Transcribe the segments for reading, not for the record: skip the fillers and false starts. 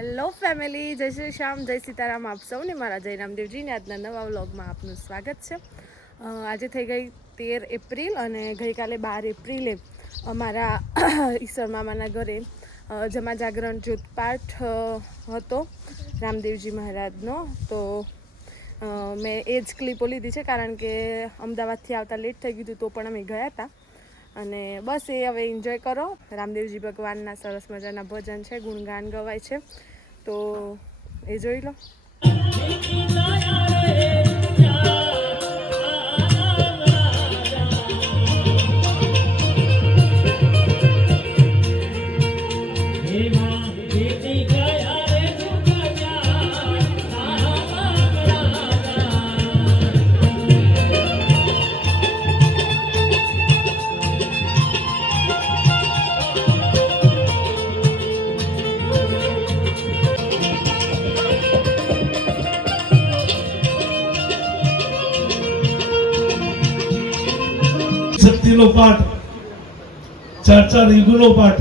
Hello family, જય શ્રી શ્યામ, જય સીતારામ. આપ સૌને મારા જય રામદેવજીને આજના નવા વ્લોગમાં આપનું સ્વાગત છે. આજે થઈ ગઈ 13 એપ્રિલ અને ગઈકાલે 12 એપ્રિલે અમારા ઈશ્વર મામાના ઘરે જમા જાગરણ જ્યોતપાઠ હતો રામદેવજી મહારાજનો. તો મેં એ જ ક્લિપો લીધી છે કારણ કે અમદાવાદથી આવતા લેટ થઈ ગયું હતું, તો પણ અમે ગયા હતા. અને બસ એ હવે એન્જોય કરો. રામદેવજી ભગવાનના સરસ મજાના ભજન છે, ગુણગાન ગવાય છે, તો એ જોઈ લો. શક્તિનો પાઠ, 4 યુગનો પાઠ,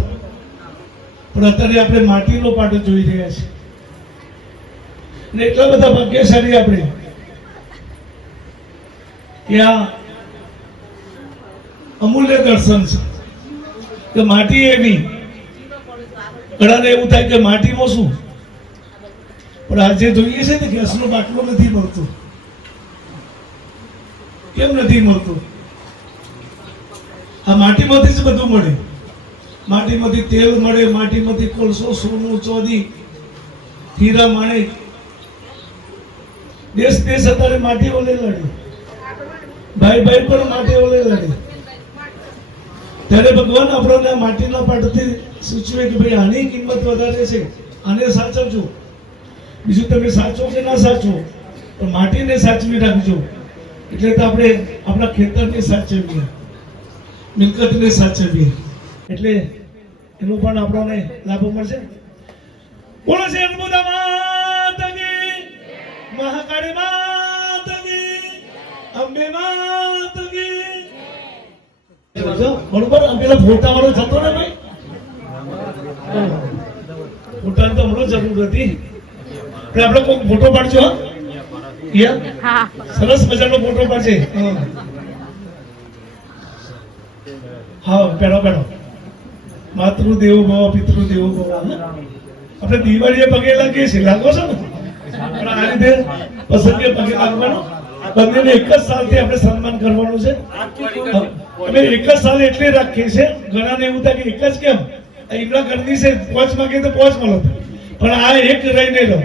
પણ અત્યારે આપણે માટીનો પાઠ જોઈ રહ્યા છીએ. અને એટલા બધા ભાગ્યશાળી આપણે કે આ અમૂલ્ય દર્શન છે કે માટી એવી, ઘણાને એવું થાય કે માટીમાં શું, પણ આજે જોઈએ છે ને ગેસનો બાટલો નથી મળતો. કેમ નથી મળતો? આ માટીમાંથી જ બધું મળે. માટીમાંથી તેલ મળે, માટીમાંથી કોલસો, સોનું, ચોદી, હીરા, માણેક. દેશ અત્યારે માટી ઓલે લડે, ભાઈ પણ માટી ઓલે લડે. ત્યારે ભગવાન આપણને માટીના પાઠથી સૂચવે કે ભાઈ આની કિંમત વધારે છે, આને સાચવજો. બીજું તમે સાચો કે ના સાચો, પણ માટીને સાચવી રાખજો. એટલે તો આપણે આપણા ખેતરને સાચવીએ, મિલકતને સાચવીએ, એટલે એનું પણ આપણને લાભો મળશે. બોલો છે અનુબોધા માતા કી, મહાકાળી માતા કી, અંબે માતા કી. બરોબર. પેલા ફોટા વાળો જતો ને ભાઈ, ફોટાની તો હમણાં જરૂર હતી. આપણે કોઈ ફોટો પાડજો. હા, સરસ મજાનો ફોટો પાડશે. હા, પેલો માતૃદેવો ભવ પિતૃદેવો ભવ. આપણે દિવાળીએ પગે લાગીએ છીએ, લાગો છો ને? પણ આ રીતે પસંદગી પગે લાગવાનો, બંનેને એક જ સાલથી આપણે સન્માન કરવાનું છે. અમે એક જ સાલ એટલે રાખીએ છીએ. ઘણાને એવું થાય કે એક જ કેમ, ઈમલા કરતી છે, પોચ માંગે તો પોચ મળો, પણ આ એક રહીને રહો.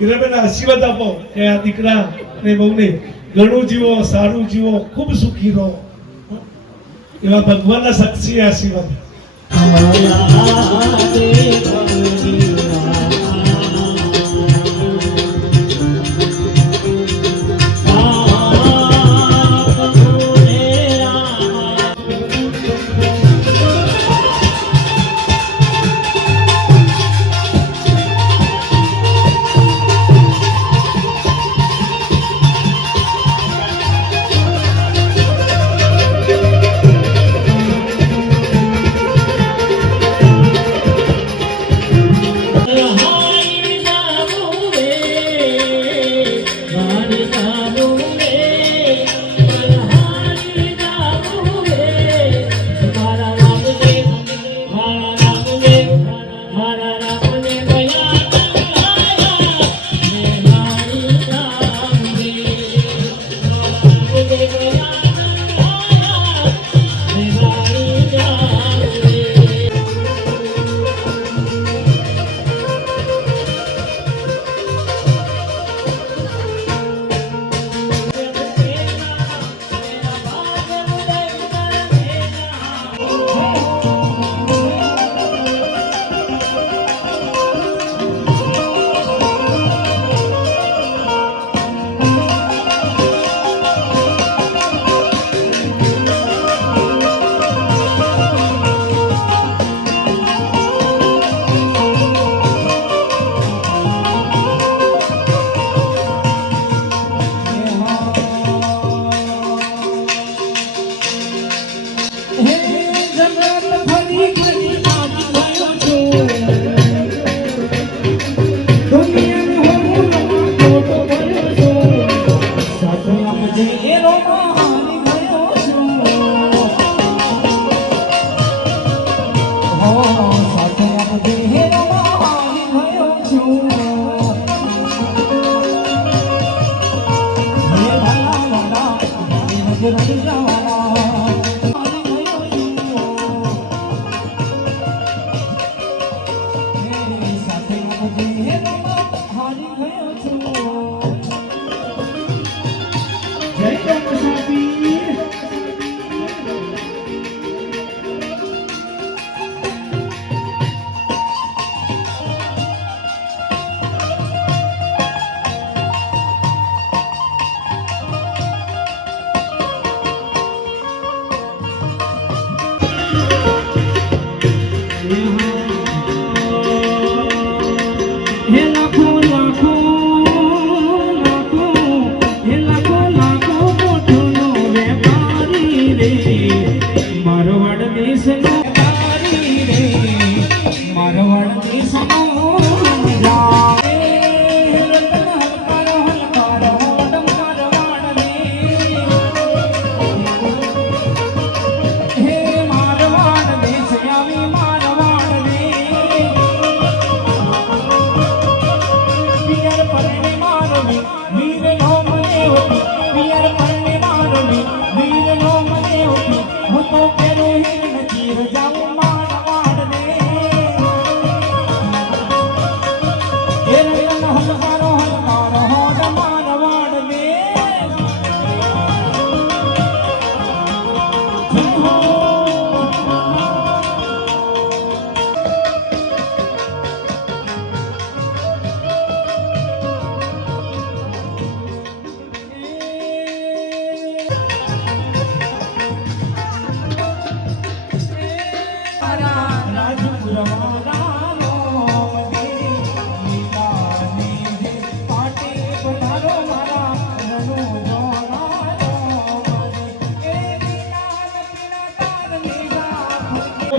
હીરાબેન આશીર્વાદ આપો કે આ દીકરા ને બહુને ઘણું જીવો, સારું જીવો, ખૂબ સુખી રહો, એવા ભગવાનના સાક્ષી આશીર્વાદ.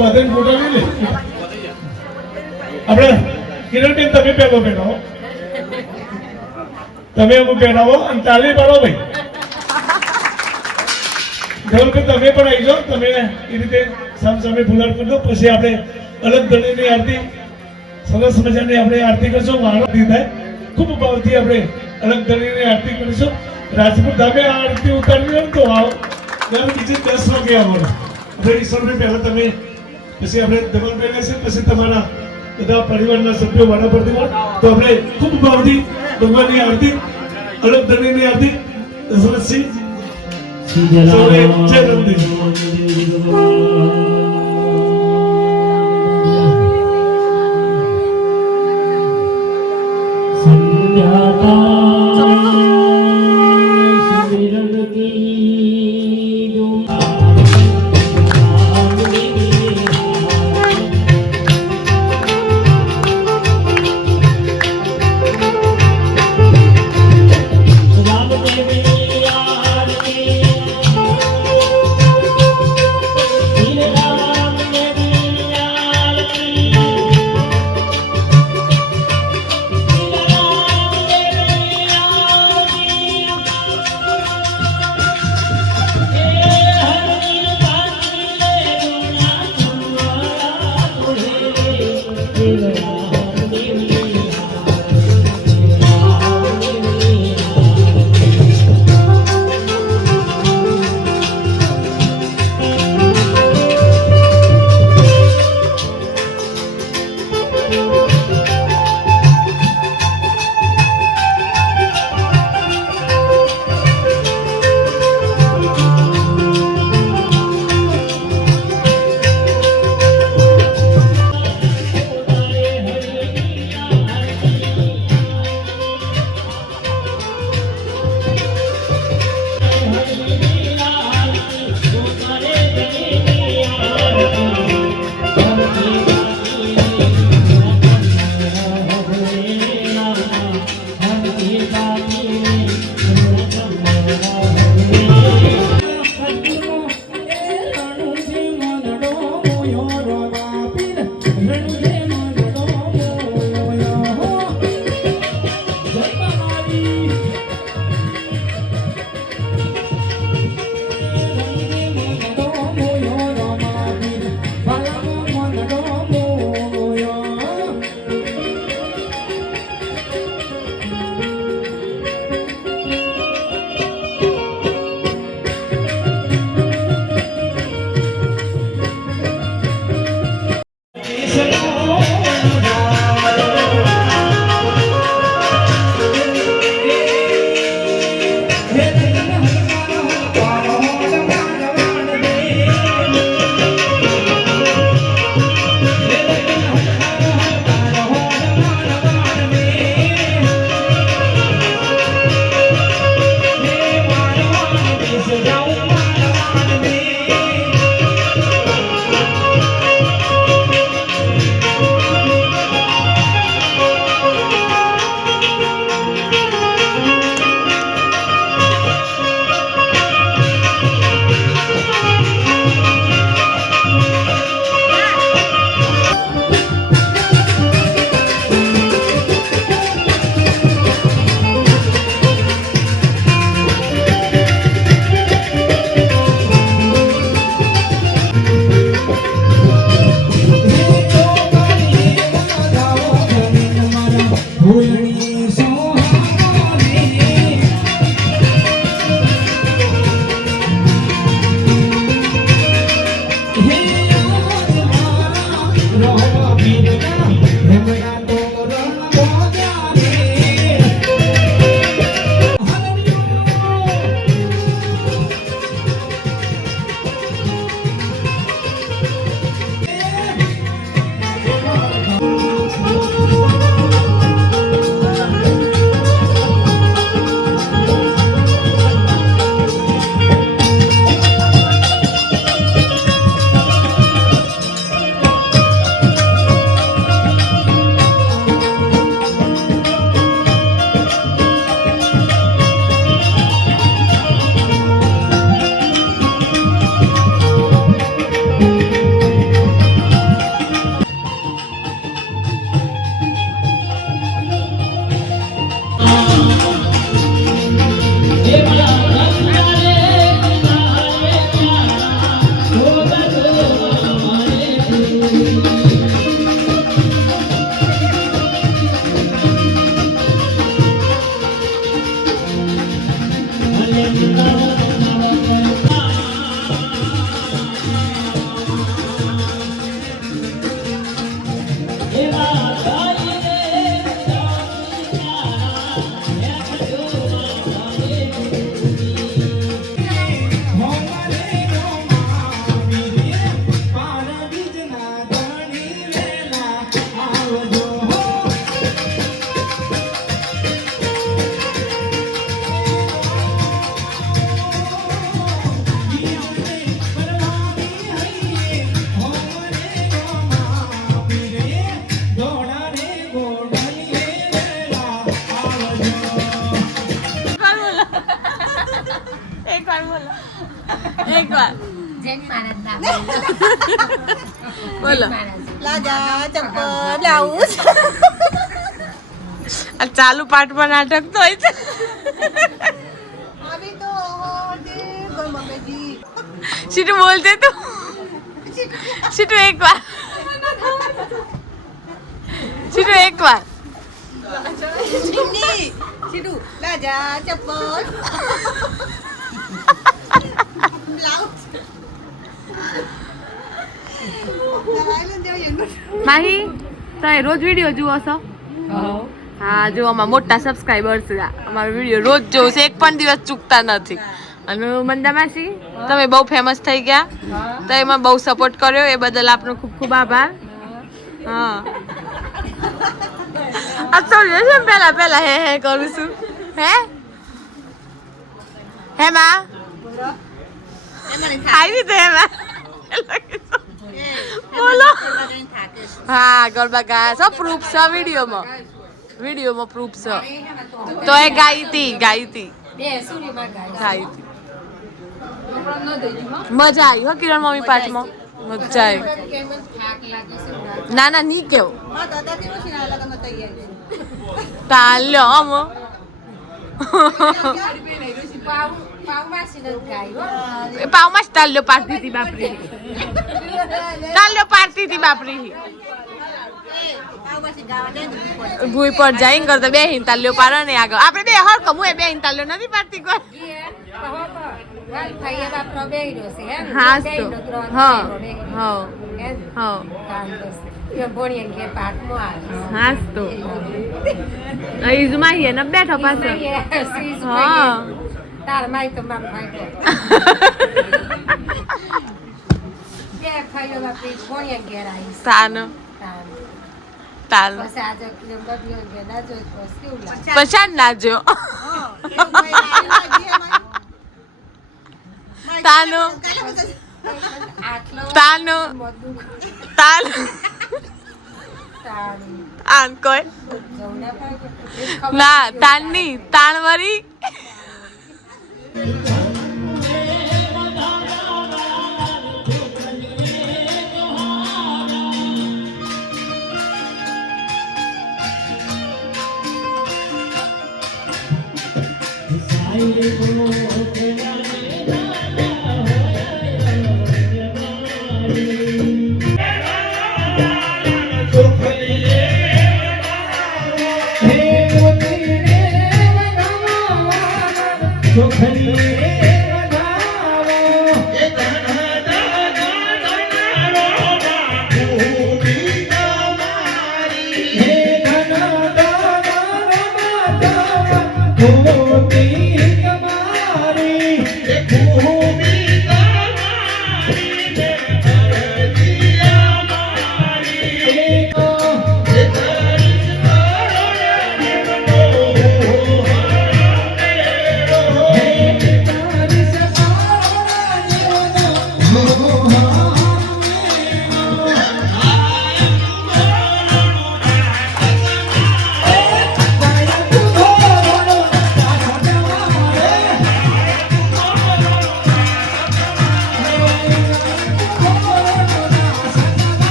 બાંધીને ફોટો લઈ લે. આપણે કિરણબેન તમે પહેલો પહેરાવો, તમે અમુક પહેરાવો અને તાલી પાડો ભાઈ. ધવલભાઈ તમે પણ આવી જાઓ, તમે એ રીતે સામે ભૂલાડ કરી દો. પછી આપણે અલગ ધણીની આરતી સરસ મજાની આપણે આરતી કરશું. આરતી થાય ખૂબ ભાવથી આપણે અલગ ધણીની આરતી કરીશું. રાજપૂત ધામે આ આરતી ઉતારવી હોય તો આવો દર બીજી 10 વાગે આવવાનું. આપણે ઈશ્વરભાઈ પહેલા તમે, પછી આપણે ધવલભાઈ લેશે, પછી તમારા બધા પરિવારના સભ્યો વાળા પરથી હોય તો આપણે ખૂબ ભાવથી ભગવાનની આરતી અલગ ધણીની આરતી દશરથસિંહ સૌએ જય રંગદેવ. બોલો લાજા ચંપલ બ્લાઉઝ આ ચાલુ પાઠમાં નાટક તો હોય છે अभी तो दे गो मम्मी जी સીટુ બોલતે તું સીટુ એક વાર સીટુ એક વાર ini situ laja cepet blouse Mahi તમે રોજ વિડીયો જુઓ છો હા જો અમારા મોટા સબસ્ક્રાઈબર્સ છે અમારો વિડીયો રોજ જોઉં છે એક પણ દિવસ ચૂકતા નથી અને મંદા માસી તમે બહુ ફેમસ થઈ ગયા તો એમાં બહુ સપોર્ટ કર્યો એ બદલ આપનો ખૂબ ખૂબ આભાર હા આ તો છે પહેલા પહેલા હે હે કરું છું હે માં આવી તો હે માં બોલો હા ગરબા ગાયા છો પ્રૂફ છે વિડીયોમાં પ્રૂફ છે તો એ ગાઈ હતી મજા આવી હો કિરણ મમ્મી પાછમાં મજા આવી ના ના નહીં કેવું તાલ્યો અમ પાવમાં જ તાલ્યો પાડતી હતી બાપરી ભૂઈ પર જઈને કરતો બે હિન તાલ્યો પાડો ને આગળ આપણે બે હર કમું એ બે હિન તાલ્યો નથી પાડતી કોઈ હાસ તો હા હાસ તો ઈજુમાં ને બેઠો પાછો હા તાર માઈ તો માર ભાઈ બે ખાયો બાપી ભોણિયા ઘેર આવી તાન પછી આજે બદલ્યો કે ના જોઈ પછી કેવું લાગે પછાડ નાજો તાનો તાનો તાન આન કોઈ ના તાનની તાણવરી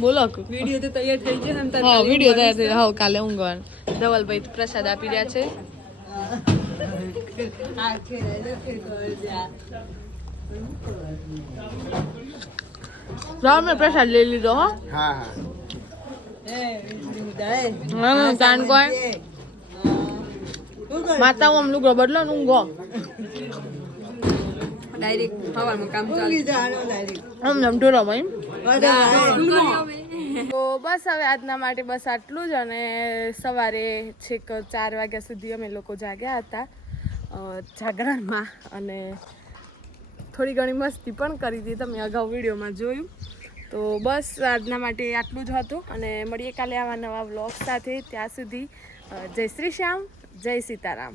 બોલો વિડીયો તો તૈયાર થઈ ગયો હા વિડીયો તૈયાર થઈ હા કાલે ઊંઘવાનું ધવલભાઈ પ્રસાદ આપી રહ્યા છે રામ પ્રસાદ લઈ લીધો હો હા તાન કોઈ માતા હું અમલું બદલો ઊંઘો ડાયરેક્ટ હવામાં કામ ચાલુ આમ નમતો રહો ભાઈ તો બસ હવે આજના માટે બસ આટલું જ અને સવારે છેક 4 વાગ્યા સુધી અમે લોકો જાગ્યા હતા જાગરણમાં અને થોડી ઘણી મસ્તી પણ કરી હતી તમે અગાઉ વિડીયોમાં જોયું તો બસ આજના માટે આટલું જ હતું અને મળીએ કાલે આવા નવા વ્લોગ સાથે ત્યાં સુધી જય શ્રી શ્યામ જય સીતારામ